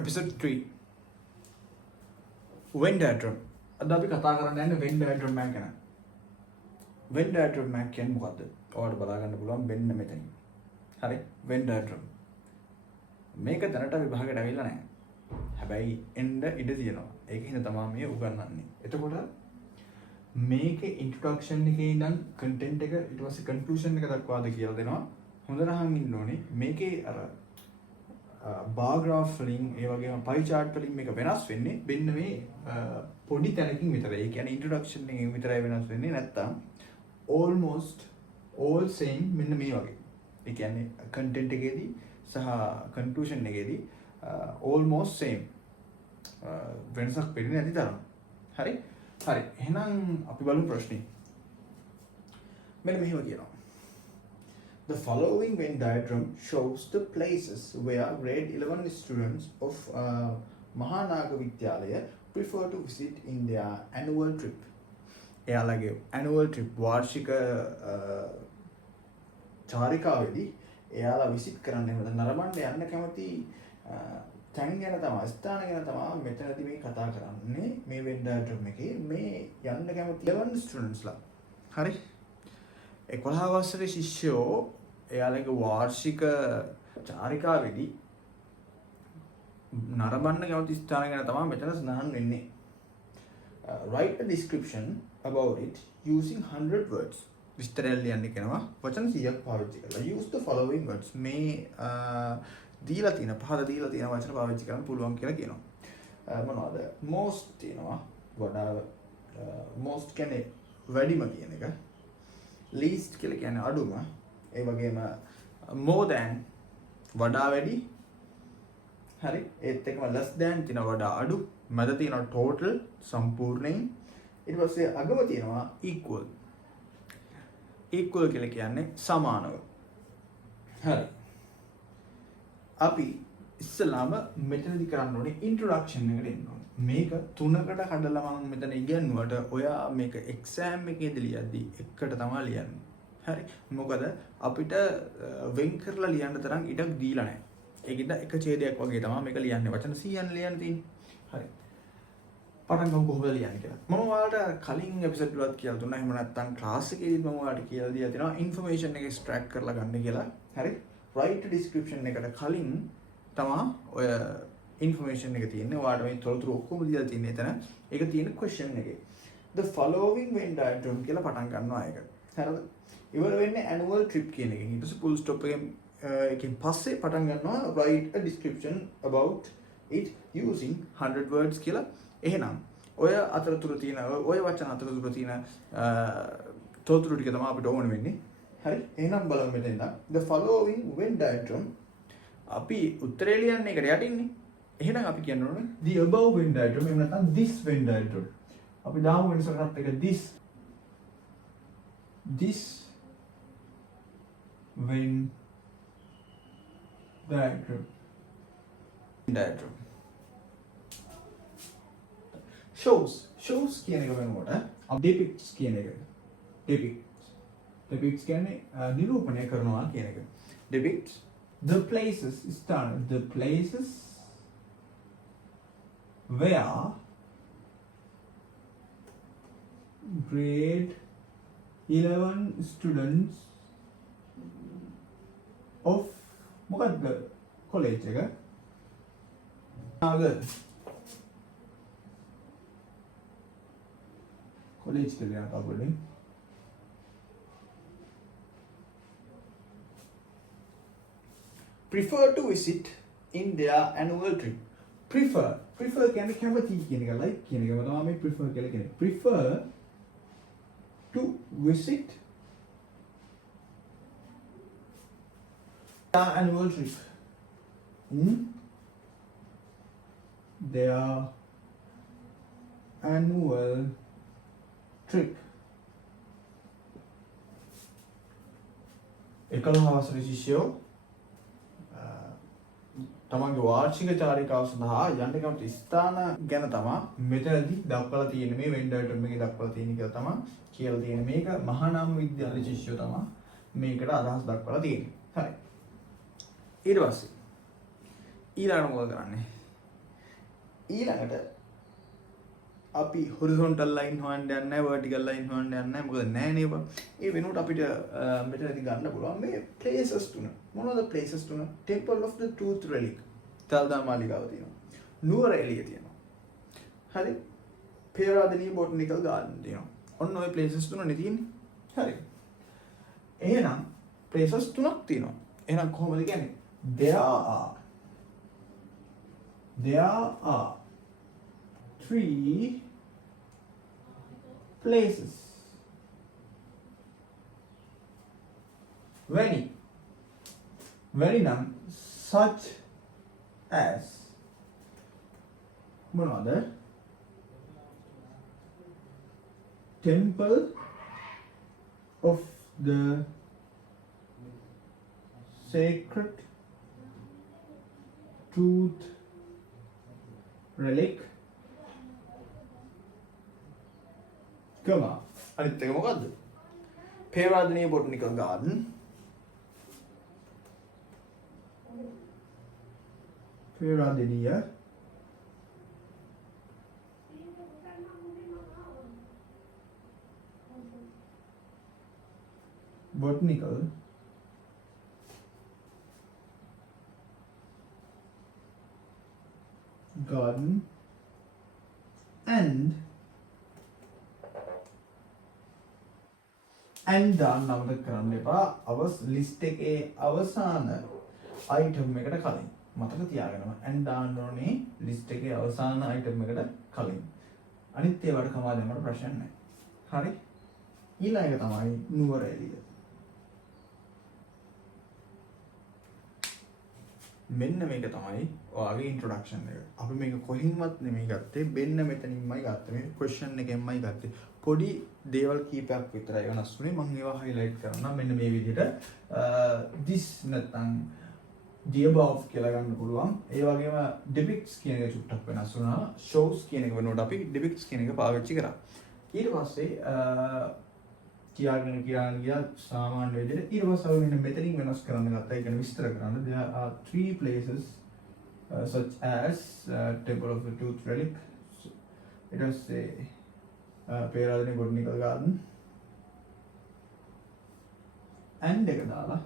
episode 3 Venn diagram. අද අපි කතා කරන්න යන්නේ Venn diagram එක ගැන. Venn diagram එක කියන්නේ මොකද්ද? ඔයාලට බලා ගන්න පුළුවන් මෙන්න මෙතනින්. හරි Venn diagram. මේක දැනට විභාගයට ඇවිල්ලා නැහැ. හැබැයි එන්න ඉඩ තියෙනවා. ඒක හින්දා තමයි මේ උගන්වන්නේ. එතකොට මේකේ introduction එකේ ඉඳන් content එක ඊට පස්සේ conclusion එක දක්වාද කියලා දෙනවා. හොඳට අහන් ඉන්න ඕනේ. මේකේ අර bar graph වලින් ඒ වගේම pie chart වලින් මේක වෙනස් වෙන්නේ මෙන්න මේ පොඩි තැනකින් විතරයි. ඒ කියන්නේ introduction එකෙන් විතරයි වෙනස් වෙන්නේ. නැත්තම් almost all same මෙන්න මේ වගේ. ඒ කියන්නේ content එකේදී සහ conclusion එකේදී almost same වෙනසක් වෙන්නේ නැති තරම්. හරි? හරි. එහෙනම් අපි බලමු ප්‍රශ්නේ. මෙන්න මෙහෙම කියනවා. The following Venn diagram shows the places where grade 11 students of Mahanaga Vidyalaya prefer to visit in their annual trip. එයාලගේ annual trip වාර්ෂික චාරිකාවේදී එයාලා විසිට් කරන්න එහෙම නරඹන්න යන්න කැමති තැන් ගැන තමයි ස්ථාන ගැන තමයි මෙතනදී මේ කතා කරන්නේ මේ Venn diagram එකේ මේ යන්න කැමති 11 ස්ටුඩන්ට්ස්ලා. හරි? 11 වසරේ ශිෂ්‍යයෝ එයාලගේ වාර්ෂික චාරිකාවේදී නරඹන්න කැමති ස්ථාන ගැන තමයි මෙතන සඳහන් වෙන්නේ. Write a description about it using 100 words. විස්තරය ලියන්න කියනවා වචන 100ක් පාවිච්චි කරලා. Use the following words. මේ දීලා තියෙන පහද දීලා තියෙන වචන පාවිච්චි කරන්න පුළුවන් කියලා කියනවා. මොනවද? most තියෙනවා. වඩා most කියන්නේ වැඩිම කියන එක. least කියලා කියන්නේ අඩුම. ඒ වගේම more than වඩා වැඩි. හරි? ඒත් එක්කම less than තියෙන වඩා අඩු. මැද තියෙන total සම්පූර්ණයෙන්. ඊට පස්සේ අගම තියෙනවා equal. equal කියලා කියන්නේ සමානව. හරි. අපි ඉස්සලාම මෙතනදී කරන්න ඕනේ introduction එකට එන්න ඕනේ. මේක තුනකට කඩලා මම මෙතන ඉගෙනුවට ඔයා මේක exam එකේදී ලියද්දි එකට තමයි ලියන්නේ. හරි? මොකද අපිට වෙන් කරලා ලියන්න තරම් ඉඩක් දීලා නැහැ. ඒකින්ද එක ඡේදයක් වගේ තමයි මේක ලියන්නේ. වචන 100ක් ලියන්න තියෙන්නේ. හරි. පටන් ගමු කොහොමද ලියන්නේ කියලා. මම ඔයාලට කලින් එපිසෝඩ් වලත් කියලා දුන්නා. එහෙම නැත්නම් ක්ලාස් එකේදීත් මම ඔයාලට කියලා දීලා තියෙනවා information එක extract කරලා ගන්න කියලා. හරි? write description එකට කලින් තමයි ඔය information එක තියෙන්නේ. ඔයාලට මේ තොරතුරු ඔක්කොම දීලා තියෙන්නේ එතන. ඒක තියෙන question එකේ. The following Venn diagram කියලා පටන් ගන්නවා ඒක. හරිද? ඉවර වෙන්නේ annual trip කියන එකෙන්. ඊට පස්සේ full stop එකකින් පස්සේ පටන් ගන්නවා write a description about it using 100 words කියලා. එහෙනම් ඔය අතරතුර තියෙන ඔය වචන අතරතුර තියෙන තොරතුරු ටික තමයි අපිට ඕන වෙන්නේ. හරි? එහෙනම් බලමු මෙතෙන්ද. The following Venn diagram අපි උත්තරේ ලියන්නේ එකට යටින්නේ. එහෙනම් අපි කියන්න ඕනේ the above Venn diagram එහෙම නැත්නම් this Venn diagram. අපි දාමු වෙනසකට එක this Venn diagram. shows කියන එක වෙනකොට depicts කියන එක depicts කියන්නේ නිරූපණය කරනවා කියන එක. depicts the places where grade 11 students of මොකක්ද college එක college කියලා අපුලෙන් prefer to visit in their annual trip. prefer කියන්නේ කැමති කියන එක like කියන එක තමයි මේ prefer කියලා කියන්නේ. prefer to visit their annual trip in their annual trip. 11 වසරේ ශිෂ්‍යයෝ තමන්ගේ වාර්ෂික චාරිකාව සඳහා යන්න කැමති ස්ථාන ගැන තමයි මෙතනදී දක්වලා තියෙන්නේ. මේ Venn diagram එකේ දක්වලා තියෙන්නේ කියලා තමයි කියලා තියෙන්නේ. මේක මහානාම විද්‍යාලයේ ශිෂ්‍යයෝ තමයි මේකට අදහස් දක්වලා තියෙන්නේ. හරි. ඊට පස්සේ ඊළඟ මොකද කරන්නේ? ඊළඟට අපි horizontal line හොයන්න යන්නේ නැහැ vertical line හොයන්න යන්නේ නැහැ මොකද නැහැ නේද ඒ වෙනුවට අපිට මෙතනදී ගන්න පුළුවන් මේ places තුන මොනවද places තුන temple of the tooth relic තල්දා මාලිගාව තියෙනවා නුවර එළිය තියෙනවා හරි පේරාදෙණිය botanical garden තියෙනවා ඔන්න ඔය places තුනනේ තියෙන්නේ හරි එහෙනම් places තුනක් තියෙනවා එහෙනම් කොහොමද කියන්නේ there are 3 places very nam such as මොනවාද temple of the sacred tooth relic කමා අනිත් එක මොකද්ද Peradeniya botanical garden Peradeniya botanical garden and දාන්න අමතක කරන්න එපා ලිස්ට් එකේ අවසාන item එකට කලින් මතක තියාගන්න and දාන්න ඕනේ ලිස්ට් එකේ අවසාන item එකට කලින් අනිත් ඒවාට කමා දෙන්නට ප්‍රශ්න නැහැ හරි ඊළඟ එක තමයි නුවර එළිය මෙන්න මේක තමයි ඔයාගේ ඉන්ට්‍රොඩක්ෂන් එක. අපි මේක කොහින්වත් නෙමෙයි ගත්තේ. මෙන්න මෙතනින්මයි ගත්තේ. මේ ක්වෙස්චන් එකෙන්මයි ගත්තේ. පොඩි දේවල් කීපයක් විතරයි වෙනස් වුනේ. මම ඒවා highlight කරනවා. මෙන්න මේ විදිහට this නැත්නම් the above කියලා ගන්න පුළුවන්. ඒ වගේම depicts කියන එක චුට්ටක් වෙනස් වුණා. shows කියන එක වෙනකොට අපි depicts කියන එක පාවිච්චි කරා. ඊට පස්සේ කියාගෙන ගියා සාමාන්‍ය විදිහට ඊට පස්සේ අපි මෙන්න මෙතනින් වෙනස් කරන්න ගත්තා. ඒ කියන්නේ විස්තර කරන්න. there are 3 places such as temple of the tooth relic. It was a Peradeniya botanical garden. and එක දාලා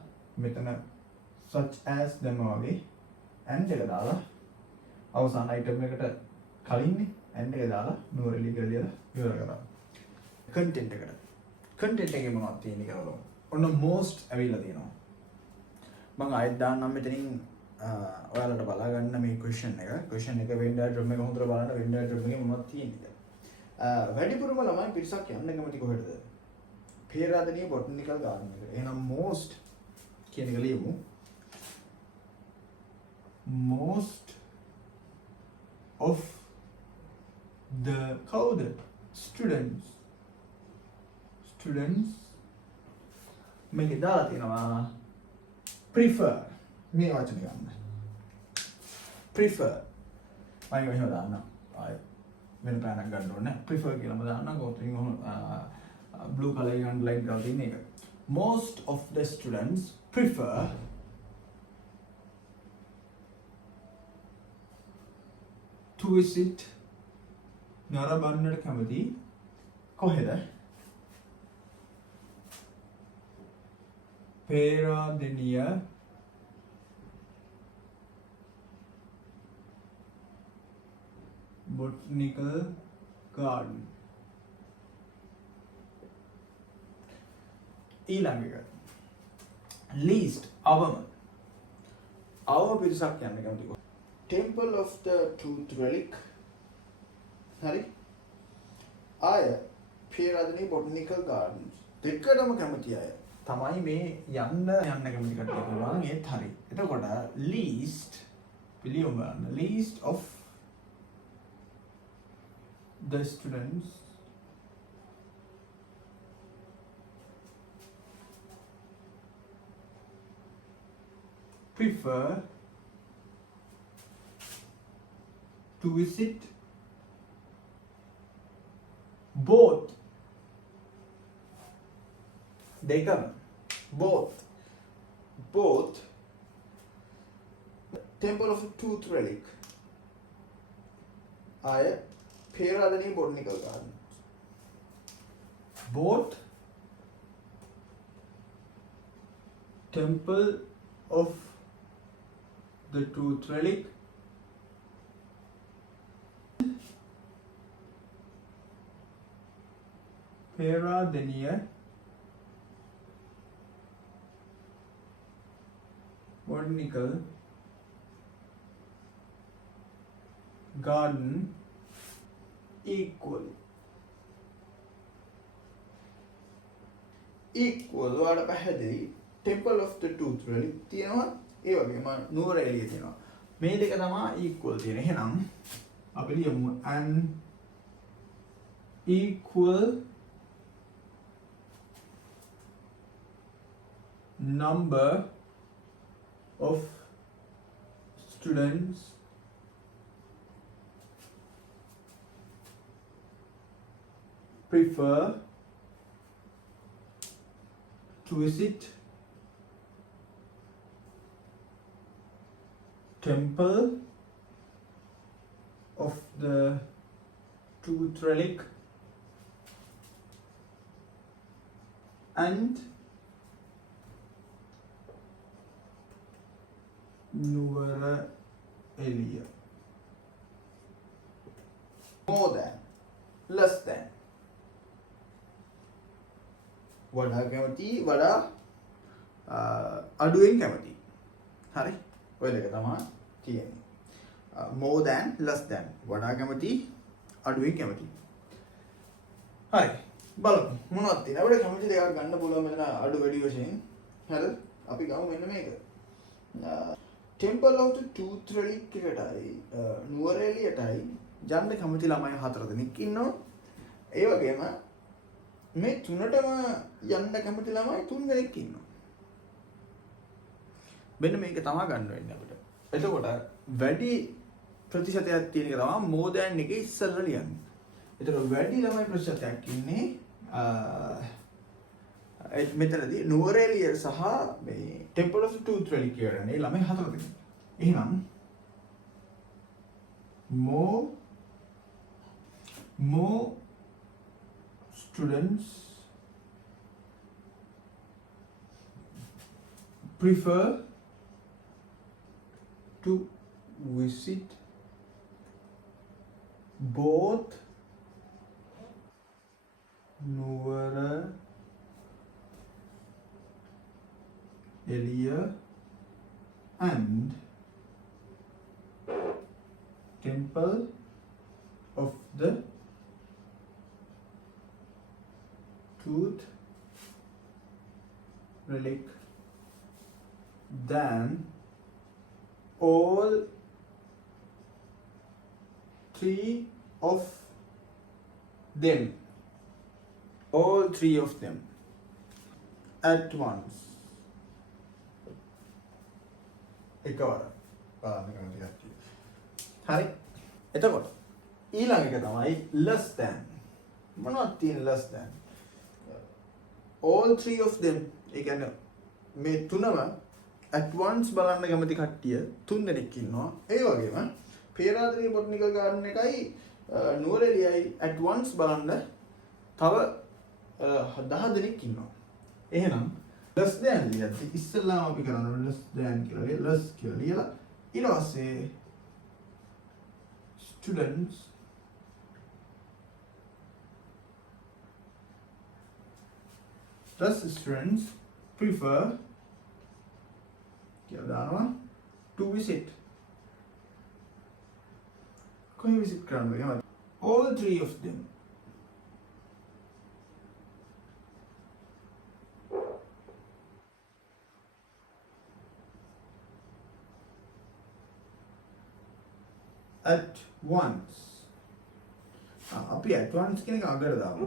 මෙතන such as දැම්මා වගේ and එක දාලා අවසාන item එකට කලින්නේ and එක දාලා නුවර එළිය කියලා ලියලා ඉවර කරා. content එකට content එකේ මොනවද තියෙන්නේ කියලා බලමු. ඔන්න most ඇවිල්ලා තියෙනවා. මම ආයෙත් දාන්නම් මෙතනින් ඔයාලට බලා ගන්න මේ question එක. question එක Venn diagram එක හොඳට බලන්න Venn diagram එකේ මොනවද තියෙන්නේ කියලා. වැඩිපුරම ළමයි පිරිසක් යන්න කැමති කොහෙටද? පේරාදෙණිය botanical garden එකට. එහෙනම් most කියන එක ලියමු. most of the කවුද? students මේක දාලා තියෙනවා prefer මේ වචන ගන්න prefer මම එහෙම දාන්න ආයෙ වෙන පැනක් ගන්න ඕනේ prefer කියලාම දාන්න ගෝත්‍රින් blue color එක underline කරලා තියෙන එක most of the students prefer to visit නරඹන්නට කැමති කොහෙද පේරාදෙණිය botanical garden ඊළඟ එක least අවම පිරිසක් යන්න කැමති temple of the tooth relic හරි ආය පේරාදෙණිය botanical gardens දෙකටම කැමති අය තමයි මේ යන්න කැමති කට්ටිය පුළුවන් ඒත් හරි. එතකොට least පිළියොම ගන්න least of the students prefer to visit both temple of the tooth relic අය Peradeniya botanical garden. Both temple of the tooth relic Peradeniya botanical garden equal ඔයාලට පැහැදිලි temple of the tooth relic තියෙනවා ඒ වගේම නුවර එළිය තියෙනවා මේ දෙක තමයි equal තියෙන්නේ එහෙනම් අපි ලියමු an equal number of students prefer to visit temple of the tooth relic and Nuwara Eliya. More than, less than. වඩා කැමති වඩා අඩුවෙන් කැමති. හරි. ඔය දෙක තමයි තියෙන්නේ. more than, less than. වඩා කැමති අඩුවෙන් කැමති. හරි. බලමු මොනවද තියෙන්නේ. අපිට කැමති දෙකක් ගන්න පුළුවන් මෙතන අඩු වැඩි වශයෙන්. හරිද? අපි ගමු මෙන්න මේක. Temple of the Tooth Relic එකටයි නුවර එළියටයි යන්න කැමති ළමයි 4 දෙනෙක් ඉන්නවා. ඒ වගේම මේ තුනටම යන්න කැමති ළමයි 3 දෙනෙක් ඉන්නවා. මෙන්න මේක තමයි ගන්න වෙන්නේ අපිට. එතකොට වැඩි ප්‍රතිශතයක් තියෙන එක තමයි more than එකේ ඉස්සෙල්ලා ලියන්නේ. එතකොට වැඩි ළමයි ප්‍රතිශතයක් ඉන්නේ මෙතනදී නුවර එළිය සහ මේ Temple of the Tooth Relic කියලානේ ළමයි 4 දෙනෙක්. එහෙනම් more students prefer to visit both Nuwara Eliya and Temple of the Tooth Relic than all 3 of them. All 3 of them at once. එකවර බලන්න කැමති කට්ටිය. හරි. එතකොට ඊළඟ එක තමයි less than. මොනවද තියෙන්නේ less than? all 3 of them. ඒ කියන්නේ මේ තුනම at once බලන්න කැමති කට්ටිය 3 දෙනෙක් ඉන්නවා. ඒ වගේම පේරාදෙණිය botanical garden එකයි නුවර එළියයි at once බලන්න තව 10 දෙනෙක් ඉන්නවා. එහෙනම් less than ලියද්දි ඉස්සෙල්ලාම අපි කරන්නේ less than කියලා less කියලා ලියලා ඊට පස්සේ students prefer කියලා දානවා to visit. කොහේ visit කරන්නද? all 3 of them. at once. අපි at once කියන එක අගට දාමු.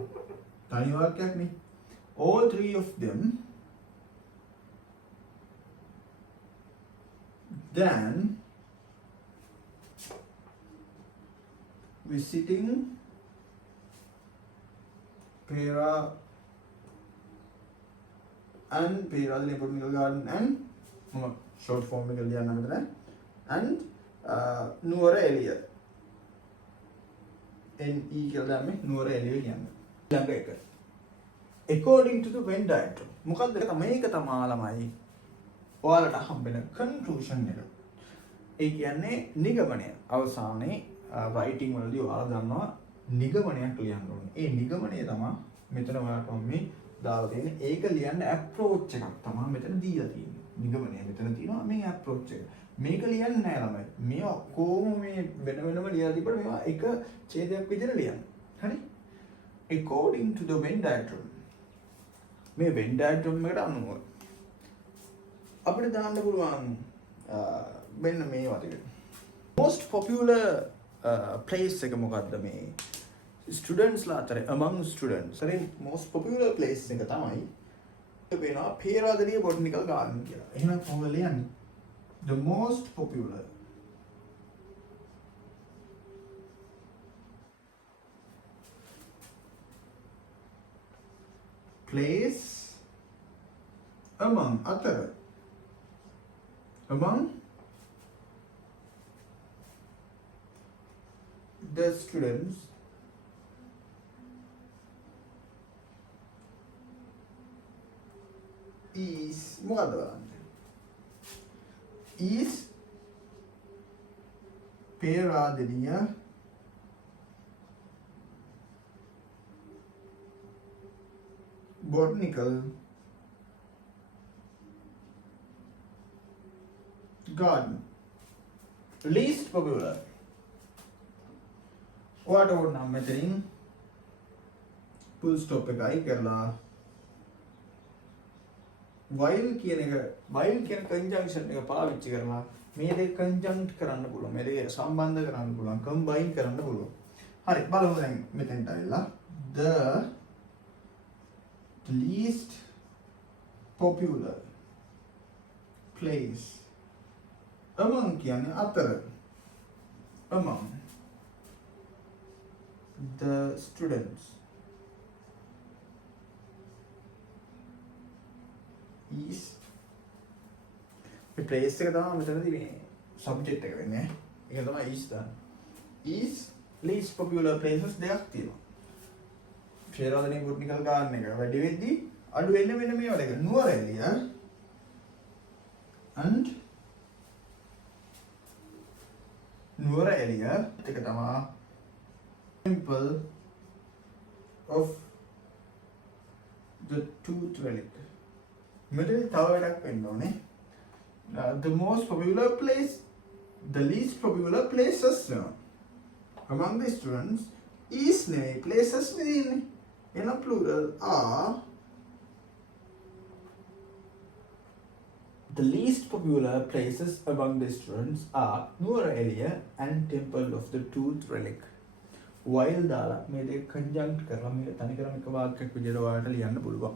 තනි වාක්‍යයක් නේ. all 3 of them then visiting Pera and Peradeniya Botanical Garden and short form එක ලියන්න මෙතන and නුවර එළිය NE කියලා දැම්මේ නුවර එළිය කියන්නේ. ළඟ එක. According to the Venn diagram. මොකද්ද මේක තමයි ළමයි ඔයාලට හම්බෙන conclusion එක. ඒ කියන්නේ නිගමනය. අවසානයේ writing වලදී ඔයාලා දන්නවා නිගමනයක් ලියන්න ඕනේ. ඒ නිගමනය තමයි මෙතන ඔයාලට මේ දාලා තියෙන්නේ. ඒක ලියන්න approach එකක් තමයි මෙතන දීලා තියෙන්නේ. නිගමනය මෙතන තියෙනවා මේ approach එක. මේක ලියන්නේ නැහැ ළමයි. මේවා කොහොම මේ වෙන වෙනම ලියලා තිබ්බට මේවා එක ඡේදයක් විදිහට ලියන්න. හරි? According to the Venn diagram. මේ Venn diagram එකට අනුව අපිට දාන්න පුළුවන් මෙන්න මේ වගේ. Most popular place එක මොකද්ද මේ? Students ලා අතර among students. හරි most popular place එක තමයි වෙනවා පේරාදෙණිය botanical garden කියලා. එහෙනම් කොහොමද ලියන්නේ? The most popular place among the students is මොකද්ද බලන්න is Peradeniya botanical garden. Least popular. What about now measuring? Full stop එකයි කරලා while කියන conjunction එක පාවිච්චි කරලා මේ දෙක conjunct කරන්න පුළුවන්. මේ දෙක සම්බන්ධ කරන්න පුළුවන්. combine කරන්න පුළුවන්. හරි බලමු දැන් මෙතෙන්ට ඇවිල්ලා the least popular place among කියන්නේ අතර among the students is මේ place එක තමයි මෙතනදී මේ subject එක වෙන්නේ. ඒක තමයි is දාන්න. is least popular places දෙකක් තියෙනවා. පේරාදෙණිය botanical garden එක වැඩි වෙද්දී අඩු වෙන්නේ මෙන්න මේ වගේ. නුවර එළිය and නුවර එළිය එක තමයි temple of the tooth relic. මෙතන තව වැඩක් වෙන්න ඕනේ. The most popular place, the least popular places among the students is නෙවෙයි places නෙවෙයි. එන plural are the least popular places among the students are නුවර එළිය and temple of the tooth relic. while දාලා මේ දෙක conjunct කරලා මේක තනිකරම එක වාක්‍යයක් විදිහට ඔයාලට ලියන්න පුළුවන්.